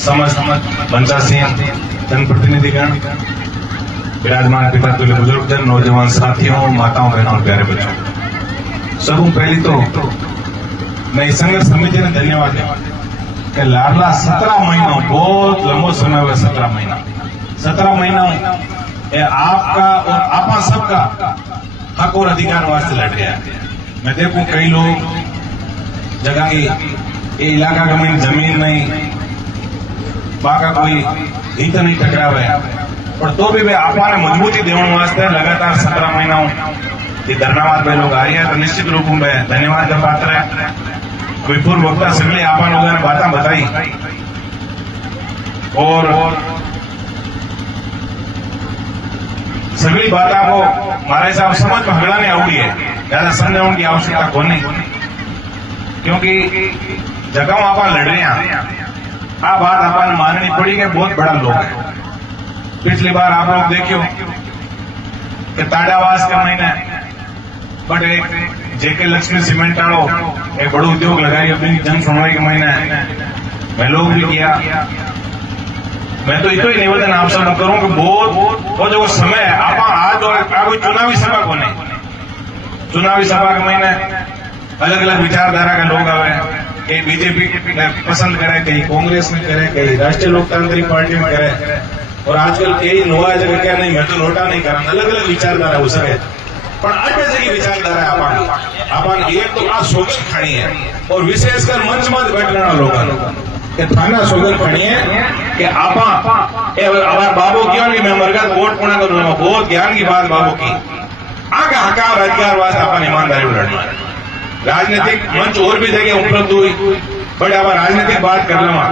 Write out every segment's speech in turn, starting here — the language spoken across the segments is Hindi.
समस्त पंचासीन जनप्रतिनिधिगण, विराजमान पिता तुल्य बुजुर्गजन, नौजवान साथियों, माताओं, बहनों और प्यारे बच्चों, सबों पहली तो मैं इस संघर्ष समिति ने धन्यवाद दें कि लाडला 17 महीनों, बहुत लंबो समय हुआ, 17 महीना ये आपका और आपा सबका हक और अधिकार वास्ते लड़ रहा है। मैं देखूं कई लोग जगह की ये इलाका का में जमीन नहीं, बाका कोई हित नहीं टकरावे, पर तो भी वे आपा ने मजबूती देने वास्ते लगातार 17 महीना ये धरनावाद में लोग आ रहे हैं, तो निश्चित रूप में धन्यवाद का पात्र है। विपुल वक्ता सगले आपा लोगों ने बातें बताई और सगली बात को हमारे साहब समझ में हगड़ाने आवड़ी है, ज्यादा समझाने की आवश्यकता को नहीं, क्योंकि जगह आप लड़ रहे हैं, आ बात आपने माननी पड़ी कि बहुत बड़ा लोग है। पिछली बार आप लोग देखियो कि ताड़ावास के महीने बट एक जेके लक्ष्मी सीमेंट आड़ो एक बड़ो उद्योग लगाई अपनी जन सुनवाई के महीने मैं लोग भी किया। मैं तो इतो ही निवेदन आप सब करूं कि बहुत जो समय है आप आज और कोई चुनावी सभा को नहीं, चुनावी सभा के महीने अलग अलग विचारधारा के लोग आवे, कई बीजेपी पसंद करे, कई कांग्रेस में करे, कई राष्ट्रीय लोकतांत्रिक पार्टी में करे, और आजकल कई नवा जगह क्या नहीं, मैं तो नोटा नहीं करा, अलग अलग विचारधारा हो सके, पर अटे जगह विचारधारा अपन एक तो आ सोगन खानी है, और विशेषकर मंच मत बैठना लोग के थाना सोगन खानी है कि आपा हमारे बाबू की मैं मरगत वोट पूर्ण करूंगा, बहुत ज्ञान की बात बाबू की आगे हकार अधिकार वास्ते अपन ईमानदारी लड़ना है। राजनीतिक मंच और भी जगह उपलब्ध हुई, बट अब राजनीतिक बात कर लवा,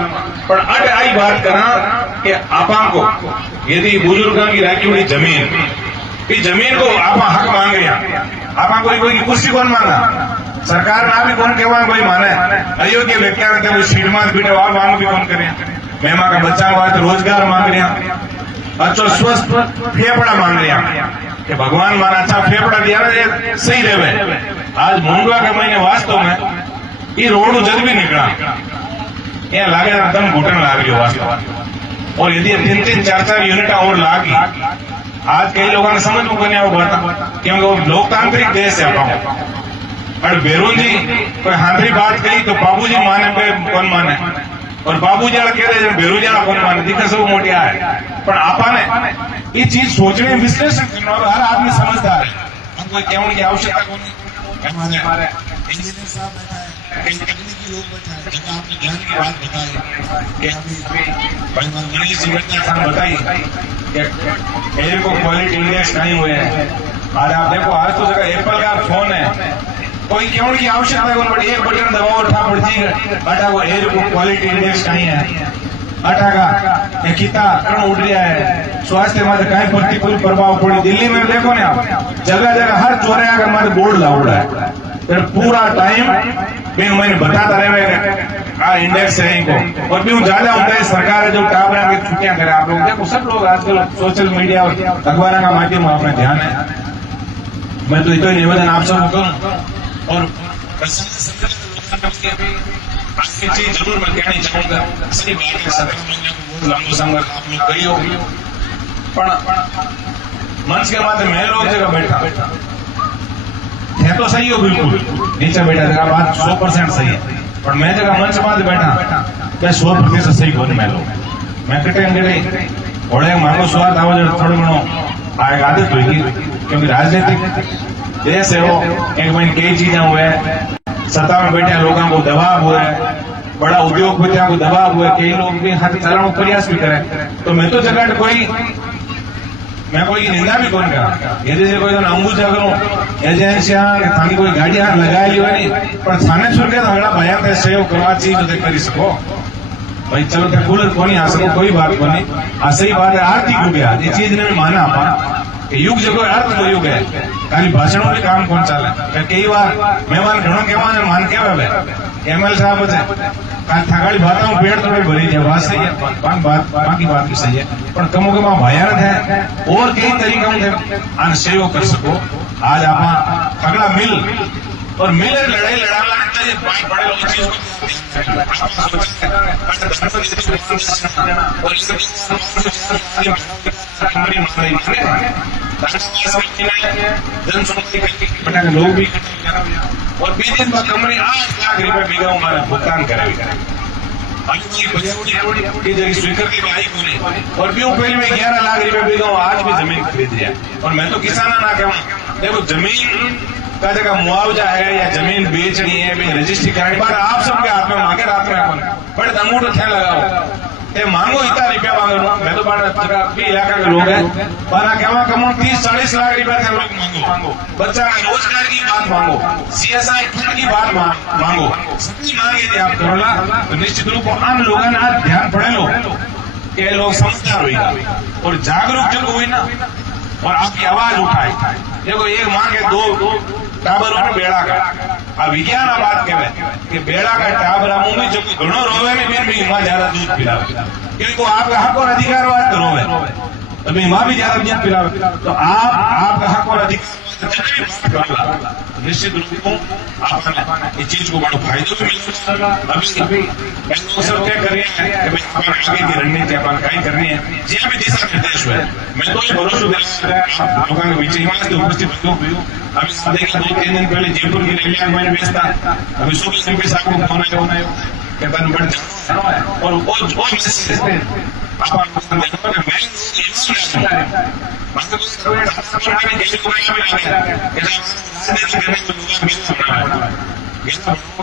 पर अट आई बात करा कि आपा को यदि बुजुर्गों की राखी हुई जमीन को आप हक मांग रहे हैं, आप कोई कुर्सी कौन मांगा, सरकार ना भी कौन कहवा कोई माने, अयोग्य व्यक्ति कोई सीट मार पीटे आप मांग भी कौन करें, मेहमा का बच्चा हुआ तो रोजगार मांग रहे हैं, अच्छो स्वस्थ फेफड़ा मांग रहे हैं कि भगवान मारा अच्छा फेफड़ा दिया ना सही रहे। आज मुंडवा के महीने वास्तव में ये रोड जद भी निकला यहाँ लागे दम घुटन लाग रही वास्तव, और यदि 3-3, 4-4 यूनिट और लागी, आज कई लोगों ने समझ में नहीं बात, क्योंकि वो लोकतांत्रिक देश है अपना। और बेरून जी कोई हाथरी बात कही तो बाबूजी माने पे कौन माने, और बाबूजी कह रहे बेरू जी कौन माने, दिखा सब मोटी है, पर आपा ने ये चीज सोचने विश्लेषण करना, हर आदमी समझदार है, हमको कहने की आवश्यकता कौन नहीं। हमारे इंजीनियर साहब बैठा है, कई तकनीकी लोग बैठा है, जब आपने ज्ञान की बात बताई कि अभी मनीष जी बताई एयर को क्वालिटी इंडेक्स नहीं हुए हैं। आज आप देखो, आज तो जगह एप्पल का फोन है, कोई क्यों की आवश्यकता है, बट एक बटन दबाओ उठा पड़ती अटा को एयर को क्वालिटी इंडेक्स नहीं है, अटा का किता कण उड़ रहा है, स्वास्थ्य में कहीं प्रतिकूल प्रभाव पड़ी। दिल्ली में देखो ना आप, जगह जगह हर चौराहे का हमारे बोर्ड लाउड़ा है, फिर पूरा टाइम भी मैंने बताता रहे इंडेक्स है इनको, और भी ज्यादा होता है सरकार जो टाबरा की छुट्टियां करे। आप लोग देखो, सब लोग आजकल सोशल मीडिया और अखबार का माध्यम में अपना ध्यान है। मैं तो इतना निवेदन आप सब करूं, और चीज जरूर मैं कहनी चाहूंगा, सही बात है, 17 महीने को लंबो संघर्ष आप लोग कही होगी, पर मंच के बाद मैं लोग जगह बैठा है तो सही हो, बिल्कुल नीचे बैठा जगह बात 100% सही है, पर मैं जगह मंच बाद बैठा क्या 100% सही कौन मैं लोग, मैं कटे घोड़े मांगो स्वाद आओ जो थोड़ा घणो आएगा आदत होगी, क्योंकि राजनीतिक देश है वो, एक महीने कई चीजें हुए, सत्ता में बैठे लोगों को दबाव हुआ है, बड़ा उद्योगपतियों को दबाव हुआ, कई लोग भी हाथी चलाने का प्रयास भी करें, तो मैं तो जगह मैं कोई निंदा भी कौन करा, यदि कोई अंबुजा करूं एजेंसियां थानी कोई गाड़ियां लगाई ली नहीं, पर थाने छुड़ के हमारा भया थे सेव करवा चीज कर सको भाई, चलो तो कूलर को नहीं आ सको, कोई बात को नहीं, सही बात है। आर्थिक युग है, ये चीज ने माना आप युग जो अर्थ को युग है, खाली भाषणों में काम कौन चाले, कई बार मेहमान घणो कहवा मान के एमएल साहब है थकाड़ी बातों पेड़ थोड़े भरी जाए, बात सही है, बाकी बात भी सही है, पर कमो कमा भयानक है, और कई तरीकों से सहयोग कर सको। आज आप थकड़ा मिल और मिल लड़ाई लड़ा ये बड़े लोग चीज लोग भी और 20 दिन बाद कंपनी 8 लाख रुपए बीघा हमारा भुगतान करेगी स्वीकर की आई बोले और क्यों पहले में 11 लाख रुपए बीघा आज भी जमीन खरीद लिया। और मैं तो किसान ना कहूँ, देखो जमीन का जगह मुआवजा है या जमीन बेचनी है रजिस्ट्री करानी बात आप सबके हाथ में मांगे रात में बड़े अंगूठे थे लगाओ ये मांगो इतना रुपया मांगो। मैं तो जगह भी इलाका के लोग हैं बना क्या कमो 30-40 लाख रुपया से लोग मांगो, बच्चा रोजगार की बात मांगो, CSI फंड की बात मांगो, सबकी मांगे थी आप करोला तो निश्चित रूप से आम लोगों ने आज ध्यान पड़े लो कि लोग समझदार हुई और जागरूक जब हुई ना और आपकी आवाज उठाई। देखो एक मांग है 2 टाबरों में बेड़ा का आ विज्ञान बात कहे कि बेड़ा का टाबर में जो घणो रोवे में फिर मां ज्यादा दूध पिलावे क्योंकि आपका हक और अधिकार बात रोवे तो मां भी ज्यादा दूध पिलावे तो आपका हक और अधिकार निश्चित रूप से आपने इस चीज को बड़ा फायदा भी मिलता। अभी लोग सब क्या कर रहे हैं कि भाई आगे की रणनीति अपन कहीं करनी है जी भी दिशा निर्देश हुए। मैं तो ये भरोसा लोगों के बीच हिमालय उपस्थित हूँ। अभी देखा 2-3 दिन पहले जयपुर की रेलवे मैंने बेचता अभी सुबह MP साहब को फोन आया कहता बढ़ और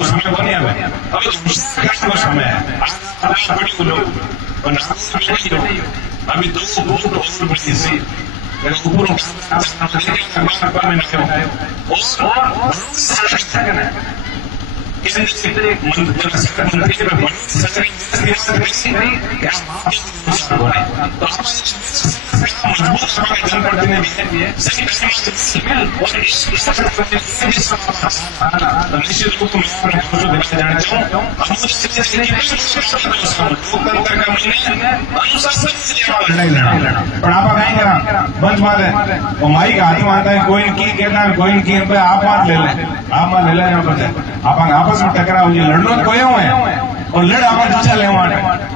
समय बने समय अभी 2 बंद बात है वो माई का हाथ में आता है कोई की कहता है कोई की आप मार ले लेना पड़ता है आप आपस में टकराव लड़नो कोई है और लड़ आप दिशा ले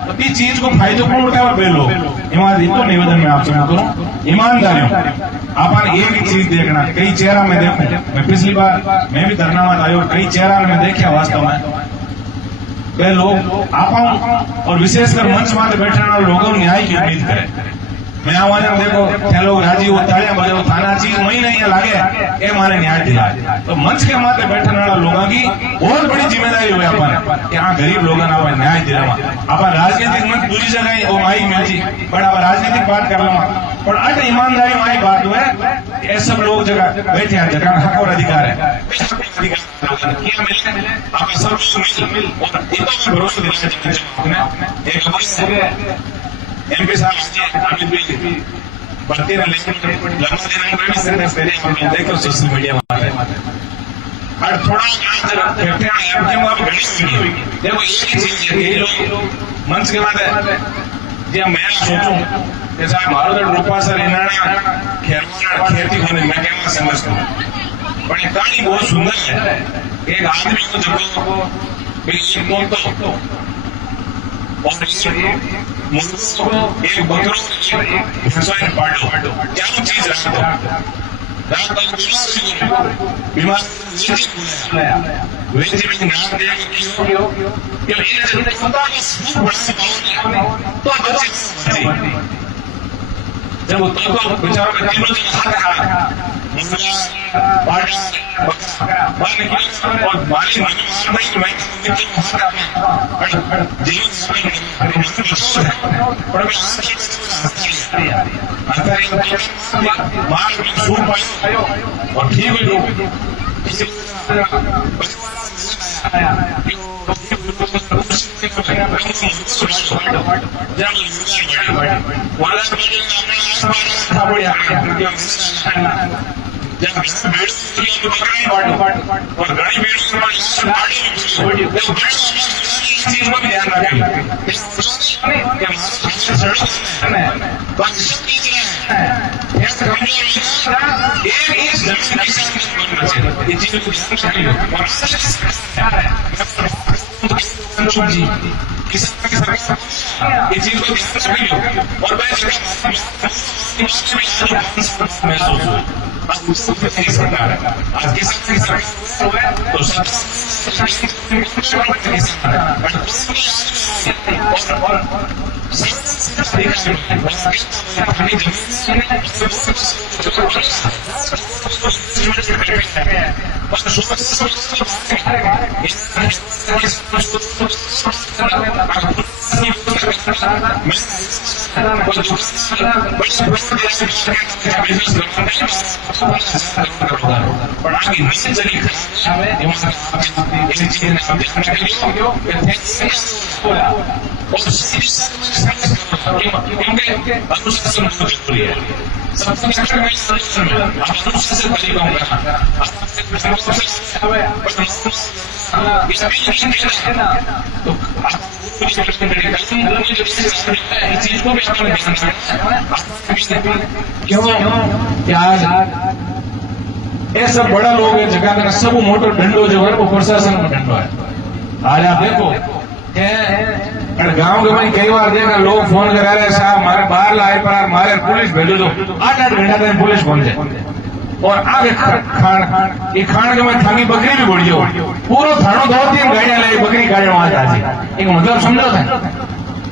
तो इस चीज को फायदेपूर्ण उठाओ बे लोग ईमानदारी तो निवेदन में आपसे मैं करूं ईमानदारी अपन एक ही चीज देखना कई चेहरा में देखूं मैं पिछली बार मैं भी धरना में आयो कई चेहरा में देखा वास्तव में वे लोग आप और विशेषकर मंच में बैठने वाले लोगों न्याय की उम्मीद करें। मैं आवाज देखो क्या लोग राजी हो तालियां बजाओ थाना चीज वही नहीं लागे ये माने न्याय दिलाए तो मंच के माथे बैठने वाला लोगों की बहुत बड़ी जिम्मेदारी हुई अपन यहाँ गरीब लोगों ने न्याय दिलावा अपन राजनीतिक मंच दूसरी जगह वो माई मिलती बट अब राजनीतिक बात कर लवा पर अट ईमानदारी माई बात हुए ये सब लोग जगह बैठे हैं जगह हक और अधिकार है भरोसा MP साहब अमित भी बढ़ते रहे लेकिन लंबा दिन में भी संदेश दे रहे हैं देखो सोशल मीडिया में और थोड़ा कहते हैं क्यों आप घड़ी हुई देखो एक ही चीज है ये लोग मंच के बाद जब मैं सोचूं जैसा मारोगढ़ रूपा सर इन्होंने खेती होने मैं कहना संघर्ष करूं पर ये कहानी बहुत सुंदर है। एक आदमी को जब और एक बकरो पाटो क्या चीज बीमार जब बेचारों का तीनों और बाली और ठीक हुई लोग और घड़ी चीज को भी ध्यान रखें जी किसान ये चीज को और महसूस हुई सरकार आज किसान की सरकार तो but I mean, necessarily, ये सब बड़ा लोग है जगह का सब मोटो डंडो जो है वो प्रशासन का डंडो है। आज आप देखो गांव के भाई कई बार देखा लोग फोन करा रहे साहब मारे बाहर लाए पर मारे पुलिस भेजो दो 8-8 घंटा तक पुलिस पहुंचे और आगे खान के मैं थानी बकरी भी बढ़ी हो पूरा थानो 2-3 गाड़ियां लाई बकरी गाड़ी वहां था एक मतलब समझो था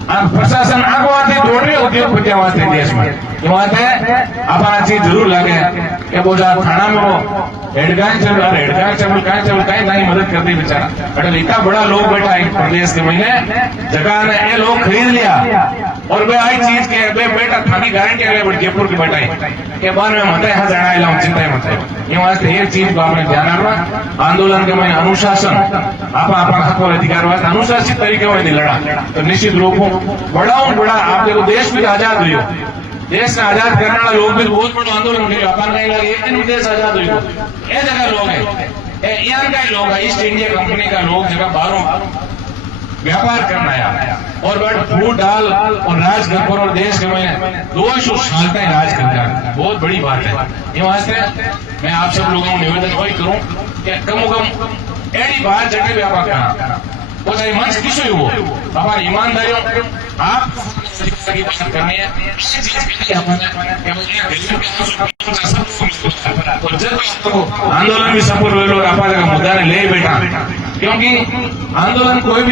प्रशासन आगो आती दौड़ उद्योगपति वास्ते देश में अपना चीज जरूर लगे कि बोझा थाना में वो हेडगांव चल कहीं नहीं मदद करती बेचारा अटल इतना बड़ा लोग बैठा है प्रदेश के महीने जगह ने ये लोग खरीद लिया और वे आई चीज के वे बेटा थानी गारंटी आ गई जयपुर की बैठा के बाद में मत यहाँ जाना चिंता मत ये वास्ते एक चीज को आपने ध्यान रखना आंदोलन के मैं अनुशासन आप हक और अधिकार वास्ते अनुशासित तरीके में लड़ा तो निश्चित रूप बड़ा आप देखो देश भी आजाद हुई देश ने आजाद करने वाला लोग भी बहुत बड़ा आंदोलन हुई अपन कहीं एक दिन देश आजाद हुई ये जगह लोग है यहाँ का ही लोग है ईस्ट इंडिया कंपनी का लोग जगह बाहरों व्यापार करना आया और बट फूट डाल और राज कर और देश के मैंने 200 साल तक राज करता बहुत बड़ी बात है ये वास्ते मैं आप सब लोगों को निवेदन वही करूं कि कम एडी बात जगह व्यापार करना वो चाहे मंच किसी हो हमारी ईमानदारियों आप करनी है आंदोलन भी सफल हुए लोग आप मुद्दा ने ले बैठा क्योंकि आंदोलन कोई भी